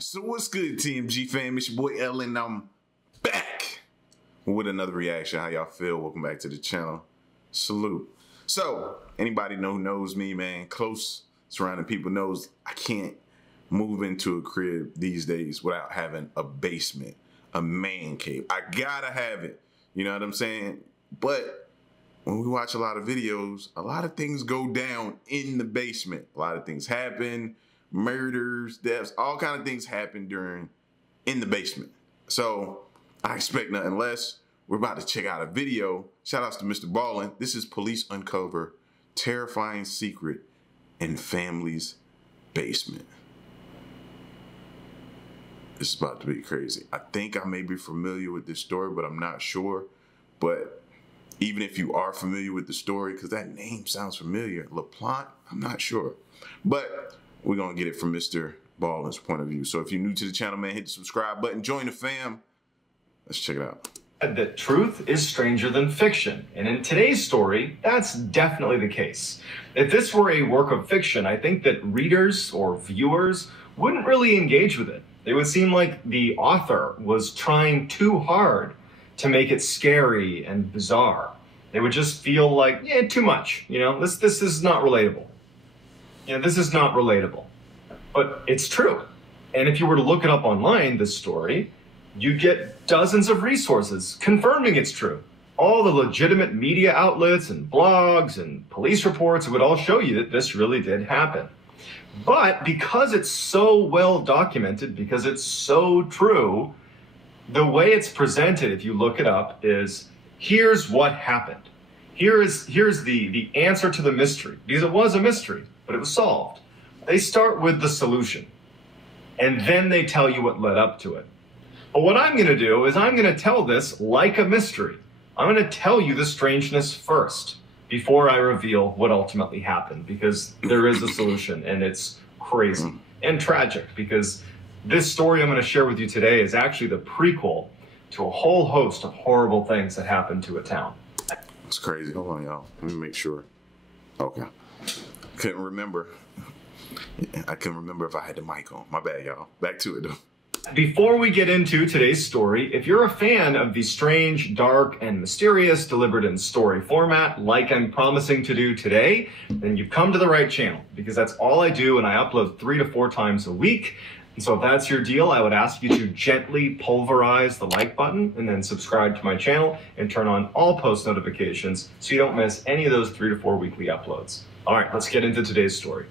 So what's good, TMG fam? It's your boy L, and I'm back with another reaction. How y'all feel? Welcome back to the channel. Salute. So, anybody who knows me, man, close surrounding people knows I can't move into a crib these days without having a basement, a man cave. I gotta have it. You know what I'm saying? But when we watch a lot of videos, a lot of things go down in the basement. A lot of things happen. Murders, deaths, all kind of things happen in the basement. So I expect nothing less. We're about to check out a video. Shout outs to Mr. Ballin. This is Police Uncover Terrifying Secret in Family's Basement. This is about to be crazy. I think I may be familiar with this story, but I'm not sure. But even if you are familiar with the story, because that name sounds familiar, Laplante, I'm not sure. But we're going to get it from Mr. Ballin's point of view. So if you're new to the channel, man, hit the subscribe button. Join the fam. Let's check it out. That truth is stranger than fiction. And in today's story, that's definitely the case. If this were a work of fiction, I think that readers or viewers wouldn't really engage with it. It would seem like the author was trying too hard to make it scary and bizarre. It would just feel like, yeah, too much. You know, this is not relatable. You know, this is not relatable, but it's true. And if you were to look it up online, this story, you'd get dozens of resources confirming it's true. All the legitimate media outlets and blogs and police reports would all show you that this really did happen. But because it's so well documented, because it's so true, the way it's presented, if you look it up, is here's what happened. Here's the answer to the mystery, because it was a mystery, but it was solved. They start with the solution, and then they tell you what led up to it. But what I'm going to do is I'm going to tell this like a mystery. I'm going to tell you the strangeness first before I reveal what ultimately happened, because there is a solution, and it's crazy and tragic, because this story I'm going to share with you today is actually the prequel to a whole host of horrible things that happened to a town. It's crazy. Hold on, y'all. Let me make sure. Okay. Couldn't remember. I couldn't remember if I had the mic on. My bad, y'all. Back to it, though. Before we get into today's story, if you're a fan of the strange, dark, and mysterious delivered in story format, like I'm promising to do today, then you've come to the right channel, because that's all I do, and I upload 3 to 4 times a week. And so if that's your deal, I would ask you to gently pulverize the like button and then subscribe to my channel and turn on all post notifications so you don't miss any of those 3 to 4 weekly uploads. All right, let's get into today's story.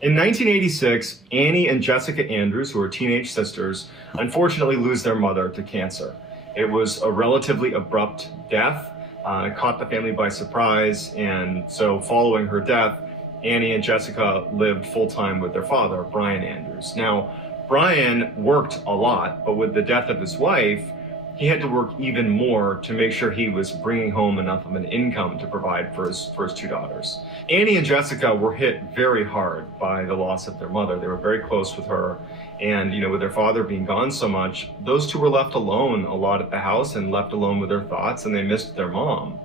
In 1986, Annie and Jessica Andrews, who were teenage sisters, unfortunately lose their mother to cancer. It was a relatively abrupt death. It caught the family by surprise, and so following her death, Annie and Jessica lived full-time with their father, Brian Andrews. Now, Brian worked a lot, but with the death of his wife, he had to work even more to make sure he was bringing home enough of an income to provide for his 2 daughters. Annie and Jessica were hit very hard by the loss of their mother. They were very close with her, and with their father being gone so much, those two were left alone a lot at the house and left alone with their thoughts, and they missed their mom.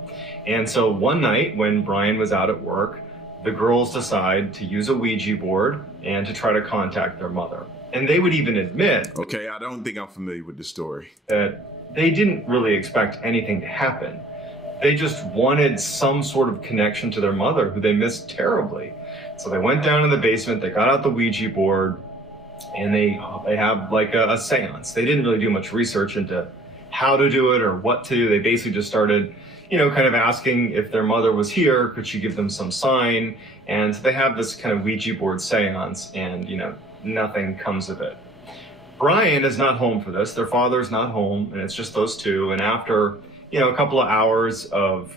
And so one night when Brian was out at work, the girls decide to use a Ouija board and to try to contact their mother. And they would even admit, okay, I don't think I'm familiar with the story, that they didn't really expect anything to happen. They just wanted some sort of connection to their mother, who they missed terribly. So they went down in the basement, they got out the Ouija board, and they have like a seance. They didn't really do much research into how to do it or what to do. They basically just started, kind of asking if their mother was here, could she give them some sign? And they have this kind of Ouija board seance, and nothing comes of it. Brian is not home for this. Their father's not home, and it's just those two. And after, a couple of hours of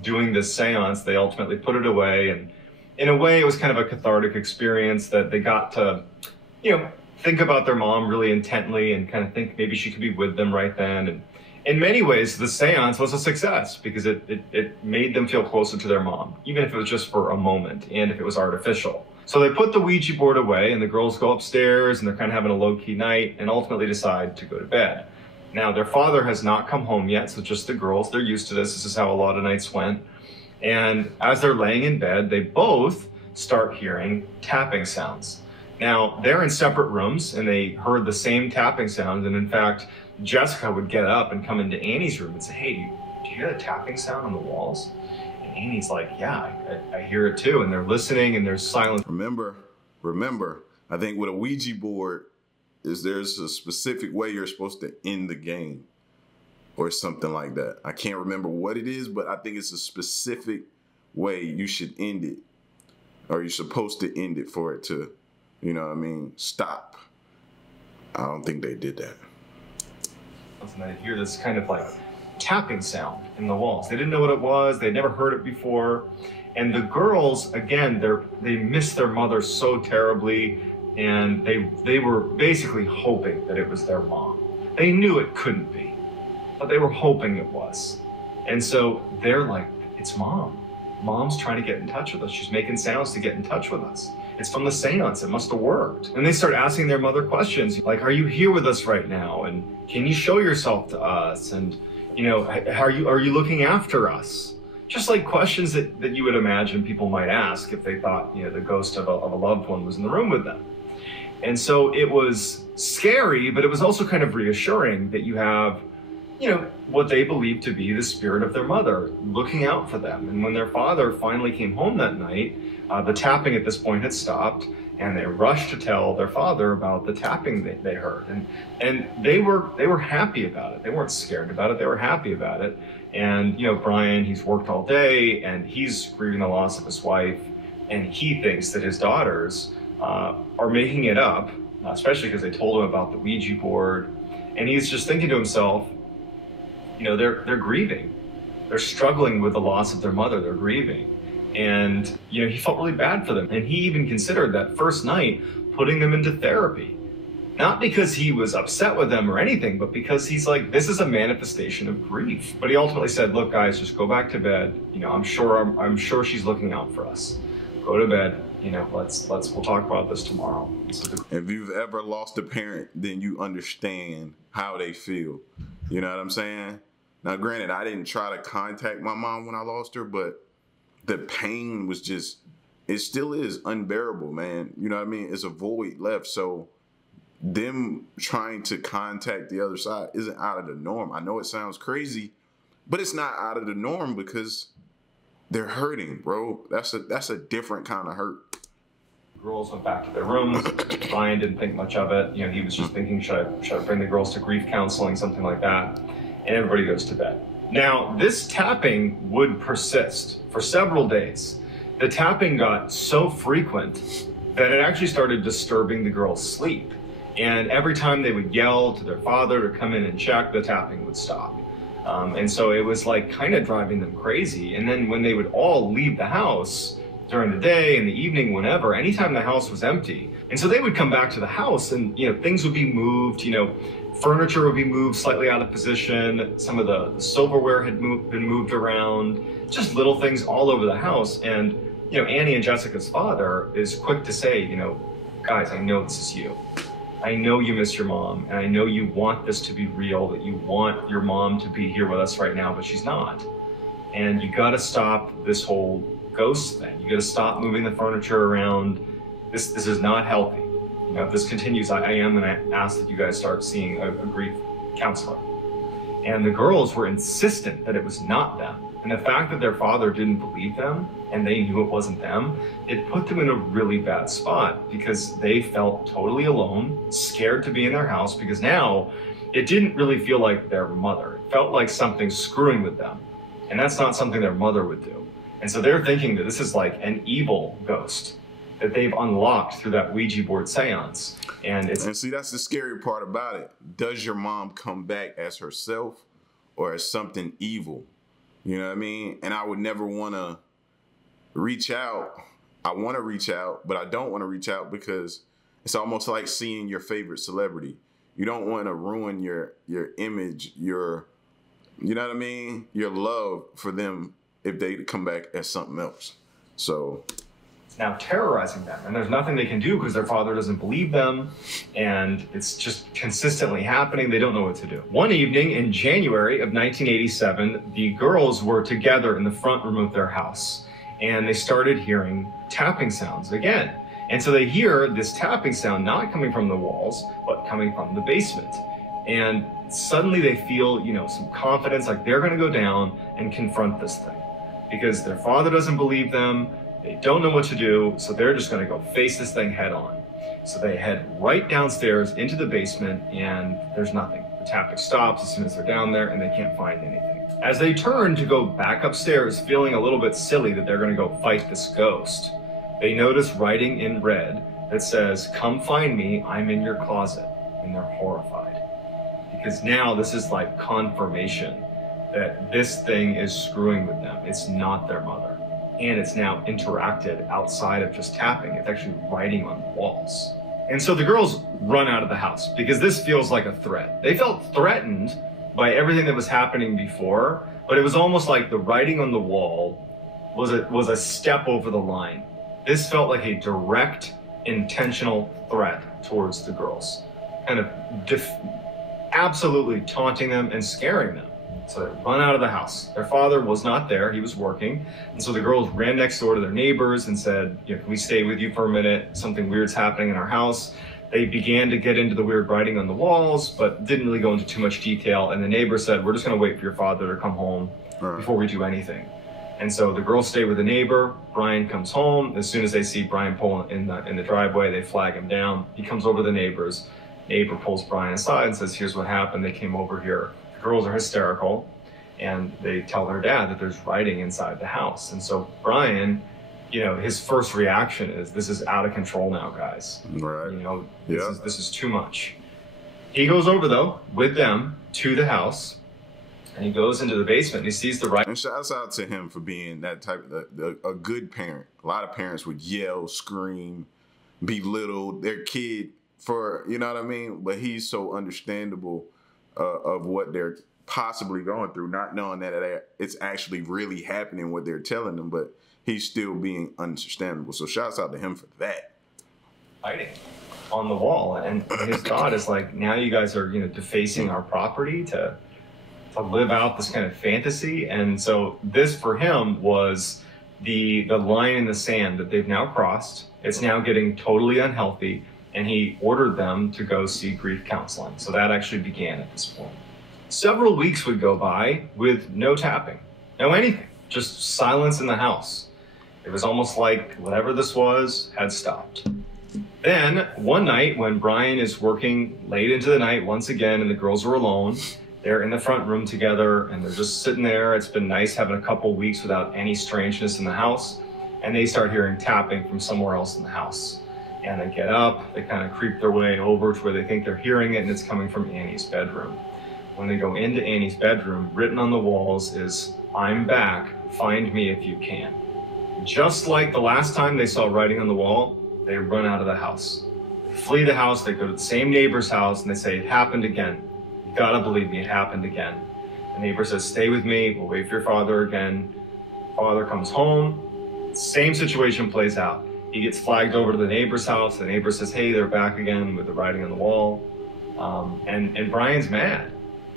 doing this seance, they ultimately put it away. And in a way, it was kind of a cathartic experience that they got to, think about their mom really intently and kind of think maybe she could be with them right then. And in many ways, the seance was a success, because it made them feel closer to their mom, even if it was just for a moment and if it was artificial. So they put the Ouija board away, and the girls go upstairs, and they're kind of having a low-key night, and ultimately decide to go to bed. Now, their father has not come home yet, so just the girls. They're used to this. This is how a lot of nights went. And as they're laying in bed, they both start hearing tapping sounds. Now, they're in separate rooms and they heard the same tapping sound. And in fact, Jessica would get up and come into Annie's room and say, hey, do you hear the tapping sound on the walls? And Annie's like, yeah, I hear it too. And they're listening and there's silence. Remember, I think with a Ouija board, there's a specific way you're supposed to end the game or something like that. I can't remember what it is, but I think it's a specific way you should end it, or you're supposed to end it for it to, you know what I mean, stop. I don't think they did that. And they hear this kind of like tapping sound in the walls. They didn't know what it was. They'd never heard it before. And the girls, again, they miss their mother so terribly. And they were basically hoping that it was their mom. They knew it couldn't be, but they were hoping it was. And so they're like, it's mom. Mom's trying to get in touch with us. She's making sounds to get in touch with us. It's from the seance. It must have worked. And they start asking their mother questions like, are you here with us right now? And can you show yourself to us? And, you know, are you looking after us? Just like questions that you would imagine people might ask if they thought, you know, the ghost of a loved one was in the room with them. And so it was scary, but it was also kind of reassuring that you have, you know, what they believed to be the spirit of their mother looking out for them. And when their father finally came home that night, the tapping at this point had stopped, and they rushed to tell their father about the tapping they heard. And they were happy about it. They weren't scared about it. They were happy about it. And, you know, Brian, he's worked all day, and he's grieving the loss of his wife, and he thinks that his daughters are making it up, especially because they told him about the Ouija board. And he's just thinking to himself, you know, they're grieving. They're struggling with the loss of their mother. They're grieving. And, you know, he felt really bad for them. And he even considered that first night putting them into therapy. Not because he was upset with them or anything, but because he's like, this is a manifestation of grief. But he ultimately said, look, guys, just go back to bed. You know, I'm sure she's looking out for us. Go to bed. You know, we'll talk about this tomorrow. If you've ever lost a parent, then you understand how they feel. You know what I'm saying? Now, granted, I didn't try to contact my mom when I lost her, but the pain was just, it still is unbearable, man. You know what I mean? It's a void left. So them trying to contact the other side isn't out of the norm. I know it sounds crazy, but it's not out of the norm because they're hurting, bro. That's a different kind of hurt. Girls went back to their rooms. Brian didn't think much of it. You know, he was just thinking, should I bring the girls to grief counseling, something like that. And everybody goes to bed. Now, this tapping would persist for several days. The tapping got so frequent that it actually started disturbing the girls' sleep. And every time they would yell to their father to come in and check, the tapping would stop. And so it was like kind of driving them crazy. And then when they would all leave the house during the day, in the evening, whenever, anytime the house was empty. And so they would come back to the house and, you know, things would be moved, you know, furniture would be moved slightly out of position. Some of the silverware had been moved around, just little things all over the house. And, you know, Annie and Jessica's father is quick to say, you know, guys, I know this is you. I know you miss your mom, and I know you want this to be real, that you want your mom to be here with us right now, but she's not. And you gotta stop this whole ghost thing. You gotta stop moving the furniture around. This is not healthy. You know, if this continues, I am gonna ask that you guys start seeing a grief counselor. And the girls were insistent that it was not them. And the fact that their father didn't believe them and they knew it wasn't them, it put them in a really bad spot because they felt totally alone, scared to be in their house, because now it didn't really feel like their mother. It felt like something screwing with them. And that's not something their mother would do. And so they're thinking that this is like an evil ghost that they've unlocked through that Ouija board seance. And see, that's the scary part about it. Does your mom come back as herself or as something evil? You know what I mean? And I would never want to reach out. I want to reach out, but I don't want to reach out because it's almost like seeing your favorite celebrity. You don't want to ruin your image, you know what I mean? Your love for them if they come back as something else. So now terrorizing them. And there's nothing they can do because their father doesn't believe them. And it's just consistently happening. They don't know what to do. One evening in January of 1987, the girls were together in the front room of their house. And they started hearing tapping sounds again. And so they hear this tapping sound not coming from the walls, but coming from the basement. And suddenly they feel, some confidence, like they're going to go down and confront this thing. Because their father doesn't believe them, they don't know what to do, so they're just going to go face this thing head on. So they head right downstairs into the basement, and there's nothing. The tapping stops as soon as they're down there, and they can't find anything. As they turn to go back upstairs, feeling a little bit silly that they're going to go fight this ghost, they notice writing in red that says, "Come find me, I'm in your closet." And they're horrified. Because now this is like confirmation that this thing is screwing with them. It's not their mother. And it's now interacted outside of just tapping. It's actually writing on the walls. And so the girls run out of the house because this feels like a threat. They felt threatened by everything that was happening before, but it was almost like the writing on the wall was a step over the line. This felt like a direct, intentional threat towards the girls, kind of absolutely taunting them and scaring them. So they run out of the house. Their father was not there, he was working. And so the girls ran next door to their neighbors and said, "Can we stay with you for a minute? Something weird's happening in our house." They began to get into the weird writing on the walls, but didn't really go into too much detail. And the neighbor said, "We're just gonna wait for your father to come home before we do anything." And so the girls stay with the neighbor. Brian comes home. As soon as they see Brian pull in the driveway, they flag him down. He comes over to the neighbors. Neighbor pulls Brian aside and says, "Here's what happened. They came over here." The girls are hysterical, and they tell their dad that there's writing inside the house. And so Brian, his first reaction is, "This is out of control now, guys. Right. This is too much." He goes over though with them to the house. And he goes into the basement and he sees the writing. And shouts out to him for being that type of a good parent. A lot of parents would yell, scream, belittle their kid for, you know what I mean? But he's so understandable of what they're possibly going through, not knowing that it's actually really happening what they're telling them, but he's still being understandable. So shouts out to him for that. Writing on the wall. And his thought is like, now you guys are, defacing our property to live out this kind of fantasy. And so this for him was the line in the sand that they've now crossed. It's now getting totally unhealthy, and he ordered them to go see grief counseling. So that actually began at this point. Several weeks would go by with no tapping, no anything, just silence in the house. It was almost like whatever this was had stopped. Then one night when Brian is working late into the night once again and the girls are alone, they're in the front room together and they're just sitting there. It's been nice having a couple weeks without any strangeness in the house. And they start hearing tapping from somewhere else in the house. And they get up, they kind of creep their way over to where they think they're hearing it, and it's coming from Annie's bedroom. When they go into Annie's bedroom, written on the walls is, "I'm back, find me if you can." Just like the last time they saw writing on the wall, they run out of the house. They flee the house, they go to the same neighbor's house, and they say, "It happened again. You gotta believe me, it happened again." The neighbor says, "Stay with me, we'll wait for your father again." Father comes home, same situation plays out. He gets flagged over to the neighbor's house. The neighbor says, "Hey, they're back again with the writing on the wall." And Brian's mad.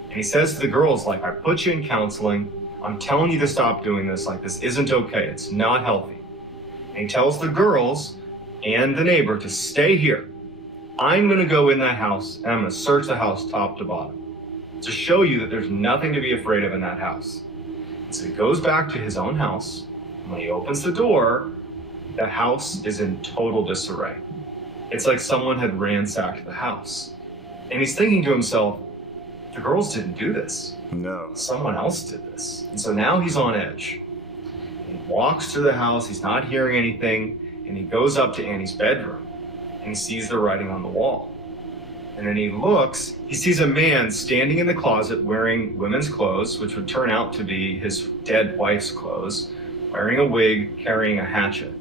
And he says to the girls, like, "I put you in counseling. I'm telling you to stop doing this. Like, this isn't okay. It's not healthy." And he tells the girls and the neighbor to stay here. I'm going to go in that house and I'm going to search the house top to bottom to show you that there's nothing to be afraid of in that house. And so he goes back to his own house. And when he opens the door, the house is in total disarray. It's like someone had ransacked the house. And he's thinking to himself, the girls didn't do this. No. Someone else did this. And so now he's on edge. He walks through the house, he's not hearing anything, and he goes up to Annie's bedroom and he sees the writing on the wall. And then he looks, he sees a man standing in the closet wearing women's clothes, which would turn out to be his dead wife's clothes, wearing a wig, carrying a hatchet.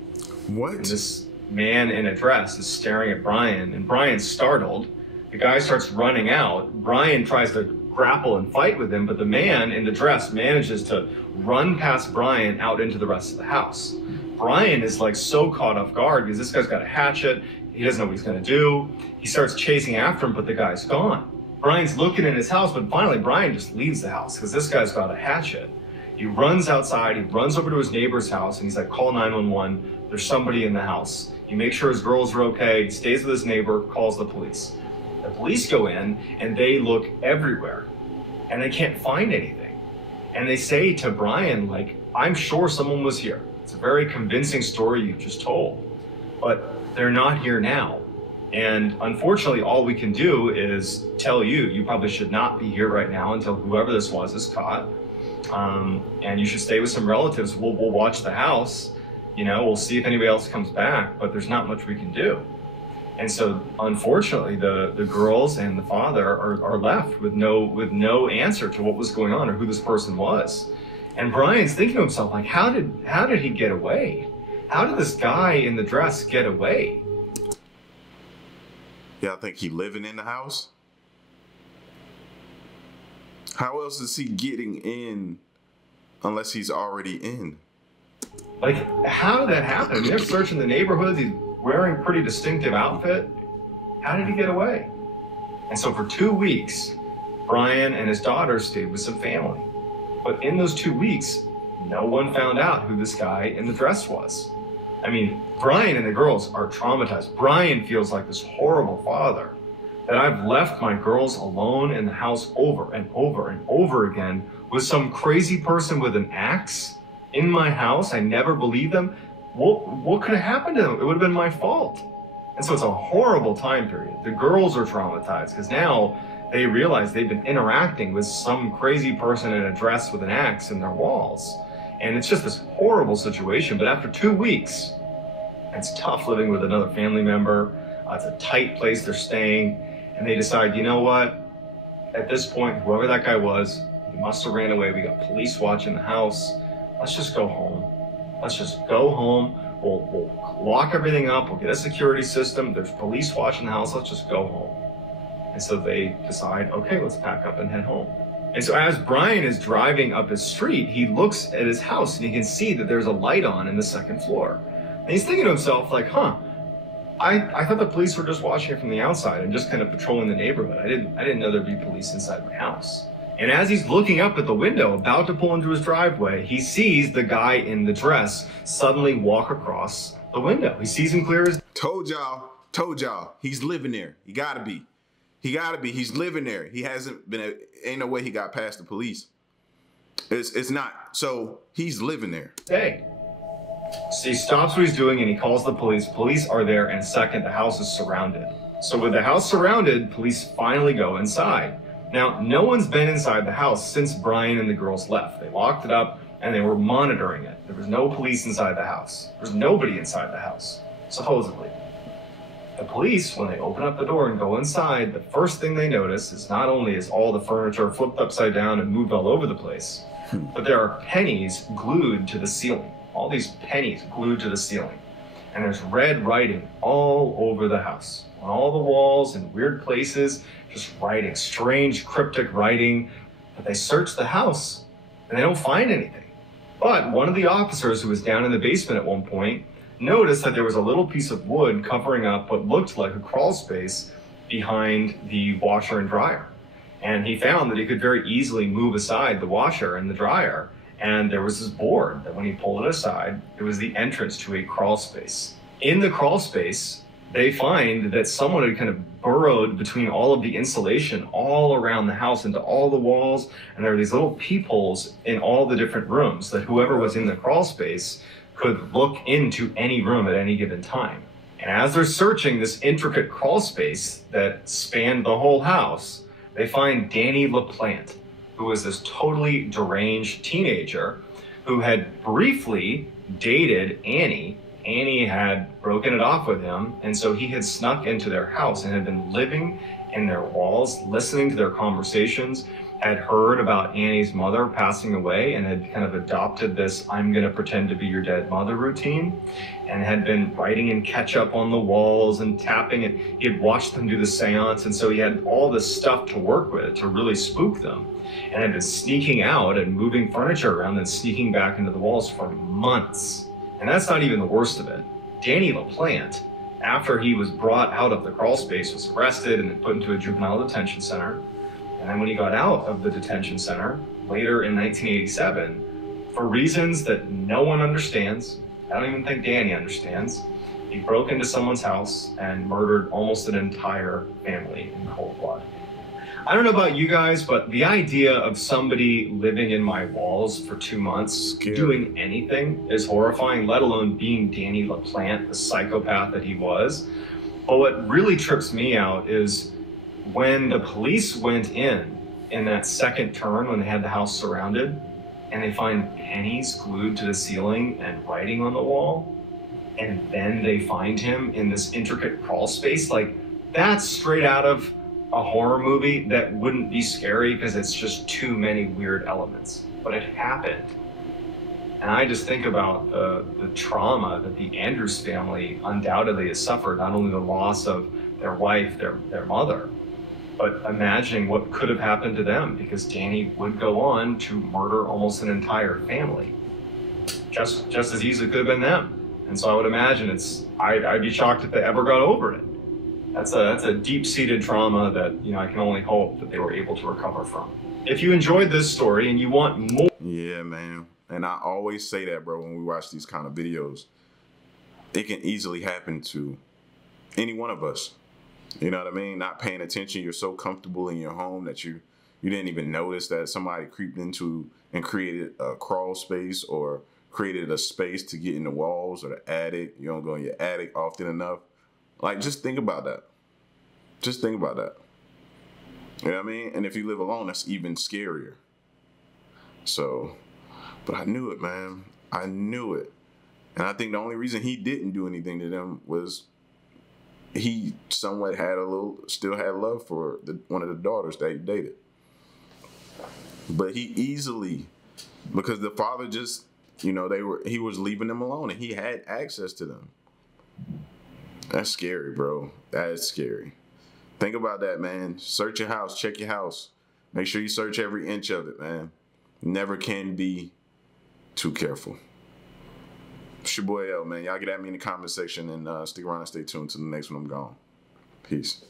What? And this man in a dress is staring at Brian, and Brian's startled The guy starts running out. Brian tries to grapple and fight with him, but the man in the dress manages to run past Brian out into the rest of the house. Brian is like so caught off guard because this guy's got a hatchet. He doesn't know what he's going to do. He starts chasing after him, but the guy's gone. Brian's looking in his house, but finally Brian just leaves the house because this guy's got a hatchet. He runs outside, he runs over to his neighbor's house, and he's like, call 911, there's somebody in the house. He makes sure his girls are okay, he stays with his neighbor, calls the police. The police go in, and they look everywhere, and they can't find anything. And they say to Brian, like, I'm sure someone was here. It's a very convincing story you just told, but they're not here now. And unfortunately, all we can do is tell you, you probably should not be here right now until whoever this was is caught. And you should stay with some relatives. We'll watch the house, you know, we'll see if anybody else comes back, but there's not much we can do. And so unfortunately, the girls and the father are left with no answer to what was going on or who this person was. And Brian's thinking to himself, like, how did he get away? How did this guy in the dress get away? Yeah, I think he living in the house. How else is he getting in unless he's already in? Like, how did that happen? I mean, they're searching the neighborhood. He's wearing a pretty distinctive outfit. How did he get away? And so for 2 weeks, Brian and his daughter stayed with some family. But in those 2 weeks, no one found out who this guy in the dress was. I mean, Brian and the girls are traumatized. Brian feels like this horrible father, that I've left my girls alone in the house over and over and over again with some crazy person with an axe in my house. I never believed them. What could have happened to them? It would have been my fault. And so it's a horrible time period. The girls are traumatized because now they realize they've been interacting with some crazy person in a dress with an axe in their walls. And it's just this horrible situation. But after 2 weeks, it's tough living with another family member. It's a tight place they're staying. And they decide, you know what? At this point, whoever that guy was, he must have ran away. We got police watching the house. Let's just go home. Let's just go home. We'll lock everything up. We'll get a security system. There's police watching the house. Let's just go home. And so they decide, okay, let's pack up and head home. And so as Brian is driving up his street, he looks at his house and he can see that there's a light on in the second floor. And he's thinking to himself, like, I thought the police were just watching it from the outside and just kind of patrolling the neighborhood. I didn't know there'd be police inside my house. And as he's looking up at the window, about to pull into his driveway, he sees the guy in the dress suddenly walk across the window. He sees him clear as... Told y'all, he's living there. He gotta be. He's living there. He hasn't been, ain't no way he got past the police. It's not. So he's living there. Hey. So he stops what he's doing and he calls the police. Police are there in a second. The house is surrounded. So with the house surrounded, police finally go inside. Now, no one's been inside the house since Brian and the girls left. They locked it up and they were monitoring it. There was no police inside the house. There's nobody inside the house, supposedly. The police, when they open up the door and go inside, the first thing they notice is not only is all the furniture flipped upside down and moved all over the place, but there are pennies glued to the ceiling. All these pennies glued to the ceiling. And there's red writing all over the house. On all the walls and weird places, just writing, strange cryptic writing. But they search the house and they don't find anything. But one of the officers who was down in the basement at one point noticed that there was a little piece of wood covering up what looked like a crawl space behind the washer and dryer. And he found that he could very easily move aside the washer and the dryer. And there was this board that when he pulled it aside, it was the entrance to a crawl space. In the crawl space, they find that someone had kind of burrowed between all of the insulation all around the house into all the walls. And there were these little peepholes in all the different rooms that whoever was in the crawl space could look into any room at any given time. And as they're searching this intricate crawl space that spanned the whole house, they find Daniel Laplante, who was this totally deranged teenager who had briefly dated Annie. Annie had broken it off with him, and so he had snuck into their house and had been living in their walls, listening to their conversations. had heard about Annie's mother passing away and had kind of adopted this "I'm gonna pretend to be your dead mother" routine, and had been writing in ketchup on the walls and tapping it. He had watched them do the seance, and so he had all this stuff to work with to really spook them, and had been sneaking out and moving furniture around and sneaking back into the walls for months. And that's not even the worst of it. Danny Laplante, after he was brought out of the crawl space, was arrested and then put into a juvenile detention center. And then when he got out of the detention center, later in 1987, for reasons that no one understands, I don't even think Danny understands, he broke into someone's house and murdered almost an entire family in cold blood. I don't know about you guys, but the idea of somebody living in my walls for 2 months, doing anything, is horrifying, let alone being Danny Laplante, the psychopath that he was. But what really trips me out is when the police went in that second turn, when they had the house surrounded, and they find pennies glued to the ceiling and writing on the wall, and then they find him in this intricate crawl space, like, that's straight out of a horror movie that wouldn't be scary because it's just too many weird elements. But it happened. And I just think about the trauma that the Andrews family undoubtedly has suffered, not only the loss of their wife, their mother, but imagining what could have happened to them, because Danny would go on to murder almost an entire family. Just as easily could have been them. And so I would imagine I'd be shocked if they ever got over it. That's a deep-seated trauma that, I can only hope that they were able to recover from. If you enjoyed this story and you want more... Yeah, man. And I always say that, bro, when we watch these kind of videos. It can easily happen to any one of us. You know what I mean? Not paying attention. You're so comfortable in your home that you didn't even notice that somebody creeped into and created a crawl space or created a space to get in the walls or the attic. You don't go in your attic often enough. Like, just think about that. Just think about that. You know what I mean? And if you live alone, that's even scarier. So, but I knew it, man. I knew it. And I think the only reason he didn't do anything to them was he somewhat still had love for one of the daughters that he dated. But he easily, because the father just, he was leaving them alone and he had access to them. That's scary, bro. That is scary. Think about that, man. Search your house. Check your house. Make sure you search every inch of it, man. Never can be too careful. It's your boy L, man. Y'all get at me in the comment section and stick around and stay tuned till the next one I'm gone. Peace.